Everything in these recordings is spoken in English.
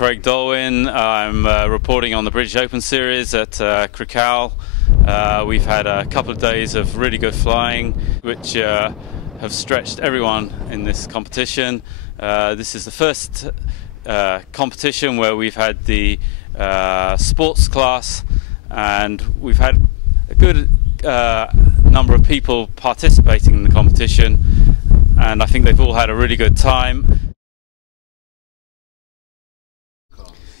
Craig Dolwyn. I'm reporting on the British Open Series at Krakow. We've had a couple of days of really good flying, which have stretched everyone in this competition. This is the first competition where we've had the sports class, and we've had a good number of people participating in the competition, and I think they've all had a really good time.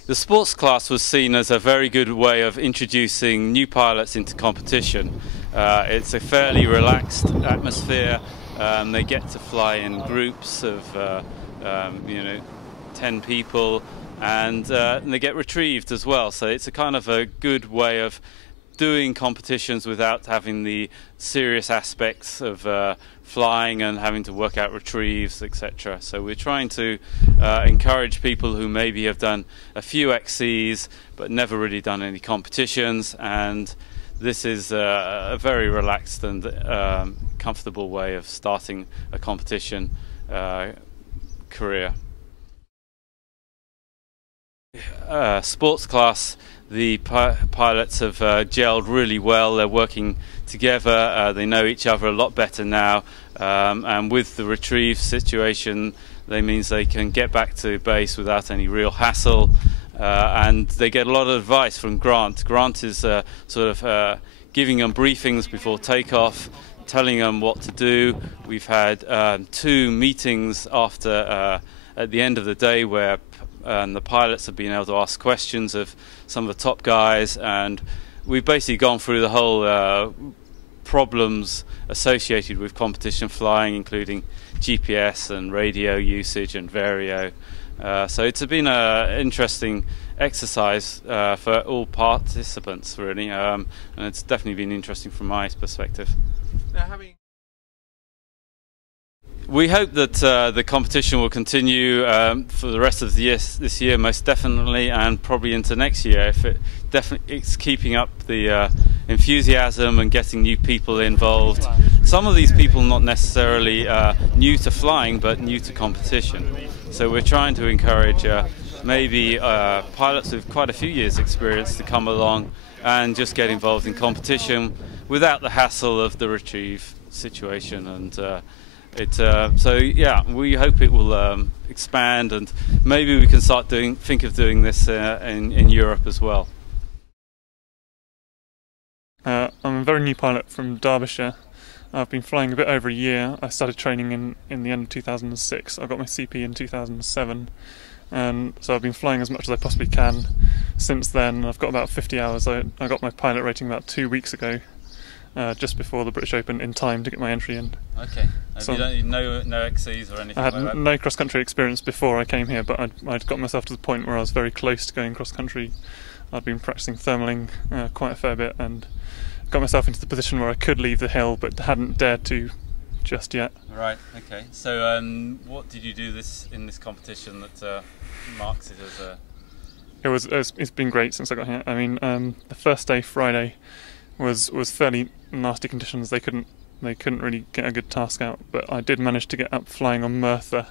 The sports class was seen as a very good way of introducing new pilots into competition. It's a fairly relaxed atmosphere. They get to fly in groups of 10 people, and they get retrieved as well. So it's a kind of a good way of doing competitions without having the serious aspects of flying and having to work out retrieves, etc. So we're trying to encourage people who maybe have done a few XCs but never really done any competitions, and this is a very relaxed and comfortable way of starting a competition career. Sports class, the pilots have gelled really well. They're working together. They know each other a lot better now, and with the retrieve situation, that means they can get back to base without any real hassle, and they get a lot of advice from Grant. Grant is sort of giving them briefings before takeoff, telling them what to do. We've had 2 meetings after at the end of the day where the pilots have been able to ask questions of some of the top guys, and we've basically gone through the whole problems associated with competition flying, including GPS and radio usage and Vario. So it's been an interesting exercise for all participants, really, and it's definitely been interesting from my perspective. We hope that the competition will continue for the rest of this year, most definitely, and probably into next year, if it's keeping up the enthusiasm and getting new people involved. Some of these people not necessarily new to flying, but new to competition. So we're trying to encourage maybe pilots with quite a few years' experience to come along and just get involved in competition without the hassle of the retrieve situation. And so yeah, we hope it will expand, and maybe we can start think of doing this in Europe as well. I'm a very new pilot from Derbyshire. I've been flying a bit over a year. I started training in the end of 2006. I got my CP in 2007, and so I've been flying as much as I possibly can since then. I've got about 50 hours. I got my pilot rating about 2 weeks ago, just before the British Open, in time to get my entry in. Okay. So you don't no XCs or anything? I had like that? No cross-country experience before I came here, but I'd got myself to the point where I was very close to going cross-country. I'd been practicing thermaling quite a fair bit, and got myself into the position where I could leave the hill, but hadn't dared to just yet. Right. Okay. So what did you do in this competition that marks it as a? It's been great since I got here. I mean, the first day, Friday, was fairly nasty conditions. They couldn't really get a good task out, but I did manage to get up flying on Merthyr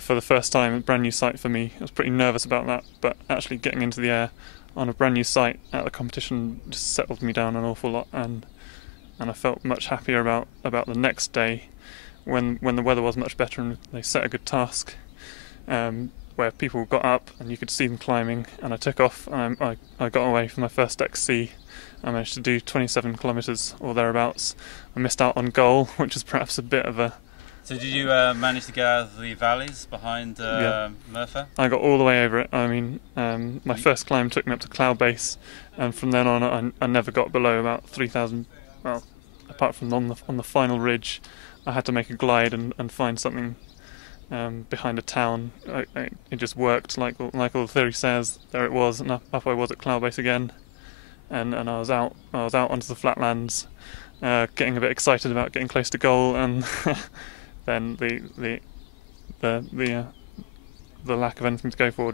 for the first time, a brand new site for me. I was pretty nervous about that, but actually getting into the air on a brand new site at the competition just settled me down an awful lot, and I felt much happier about the next day when the weather was much better and they set a good task, where people got up and you could see them climbing, and I took off. I got away for my first XC. I managed to do 27 kilometres or thereabouts. I missed out on goal, which is perhaps a bit of a... So did you manage to get out of the valleys behind Merthyr? I got all the way over it. I mean, my first climb took me up to cloud base, and from then on I never got below about 3,000. Well, apart from on the final ridge, I had to make a glide and find something behind a town. It just worked like all the theory says. There it was, and up I was at cloud base again, and I was out onto the flatlands, getting a bit excited about getting close to goal, and then the lack of anything to go for,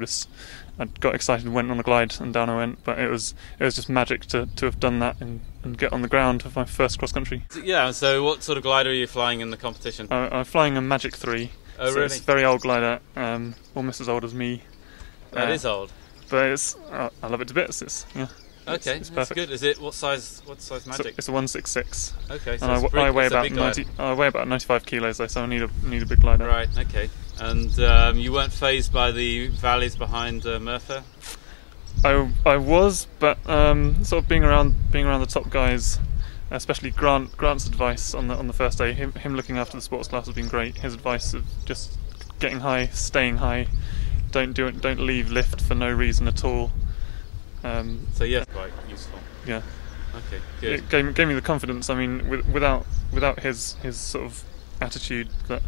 I got excited and went on a glide, and down I went. But it was just magic to have done that and get on the ground for my first cross country. Yeah. So what sort of glider are you flying in the competition? I'm flying a Magic 3. Oh, so really? It's a very old glider, almost as old as me. That is old. But it's I love it to bits. Okay, it's that's perfect. good. Is it what size Magic? It's a 166. Okay, so And I weigh about 90. I weigh about 95 kilos though, so I need a big glider. Right. Okay. And you weren't phased by the valleys behind Merthyr? I was, but sort of being around the top guys, especially Grant's advice on the first day. Him looking after the sports class has been great. His advice of just getting high, staying high, don't leave lift for no reason at all. So yeah, quite useful. Yeah. Okay, good. It gave me the confidence. I mean, without his sort of attitude that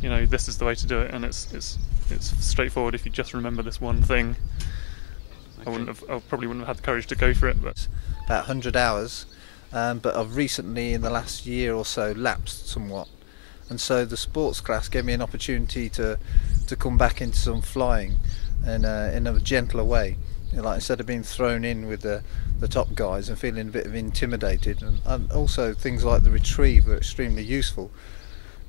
this is the way to do it, and it's straightforward if you just remember this one thing. Okay. I probably wouldn't have had the courage to go for it. But about 100 hours, but I've recently, in the last year or so, lapsed somewhat, and so the sports class gave me an opportunity to come back into some flying, in a gentler way. Like instead of being thrown in with the top guys and feeling a bit intimidated, and also things like the retrieve are extremely useful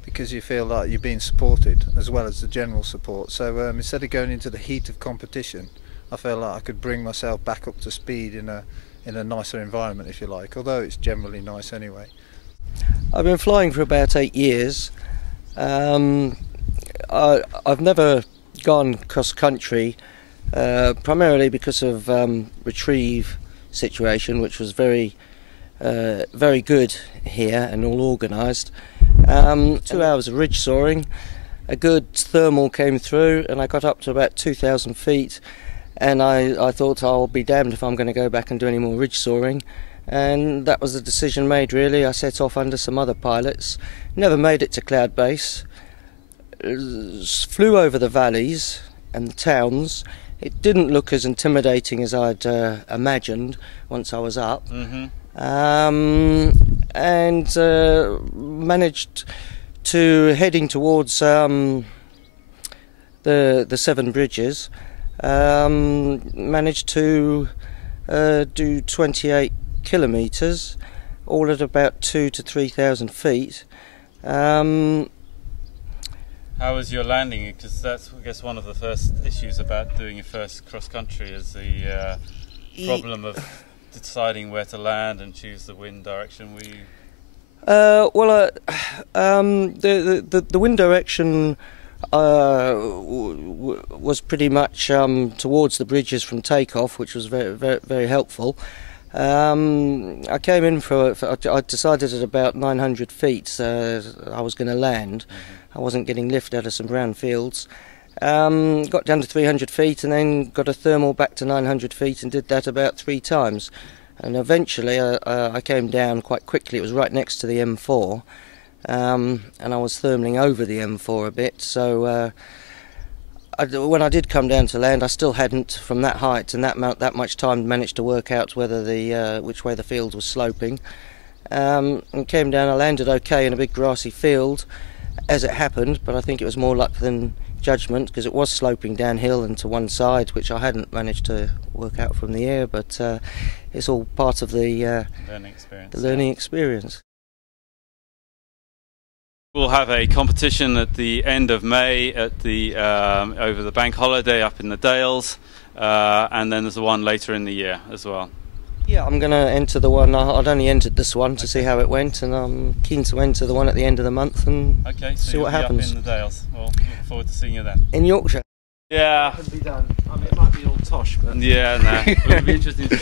because you feel like you're being supported as well as the general support. So instead of going into the heat of competition, I felt like I could bring myself back up to speed in a nicer environment, if you like, although it's generally nice anyway. I've been flying for about 8 years. I've never gone cross country, primarily because of retrieve situation, which was very good here and all organised. 2 hours of ridge soaring, a good thermal came through, and I got up to about 2,000 feet, and I thought I'll be damned if I'm going to go back and do any more ridge soaring, and that was the decision made really. I set off under some other pilots, never made it to cloud base, flew over the valleys and the towns. It didn't look as intimidating as I'd imagined once I was up. Mm-hmm. And managed to, heading towards the Seven Bridges, managed to do 28 kilometres, all at about 2,000 to 3,000 feet. How was your landing? Because that's, I guess, one of the first issues about doing your first cross country is the problem of deciding where to land and choose the wind direction. The wind direction was pretty much towards the bridges from takeoff, which was very, very, very helpful. I came in I decided at about 900 feet I was going to land. Mm-hmm. I wasn't getting lift out of some brown fields. Got down to 300 feet and then got a thermal back to 900 feet and did that about 3 times. And eventually I came down quite quickly. It was right next to the M4, and I was thermaling over the M4 a bit. So when I did come down to land, I still hadn't, from that height and that much time, managed to work out whether which way the field was sloping. And came down. I landed okay in a big grassy field, as it happened, but I think it was more luck than judgment because it was sloping downhill and to one side, which I hadn't managed to work out from the air, but it's all part of the learning experience. We'll have a competition at the end of May at the over the bank holiday up in the Dales, and then there's the one later in the year as well. Yeah, I'm going to enter the one. I'd only entered this one to see how it went, and I'm keen to enter the one at the end of the month and see what happens. Up in the Dales. Well, look forward to seeing you then. In Yorkshire. Yeah. It can be done. I mean, it might be all tosh, but yeah, no. It would be interesting to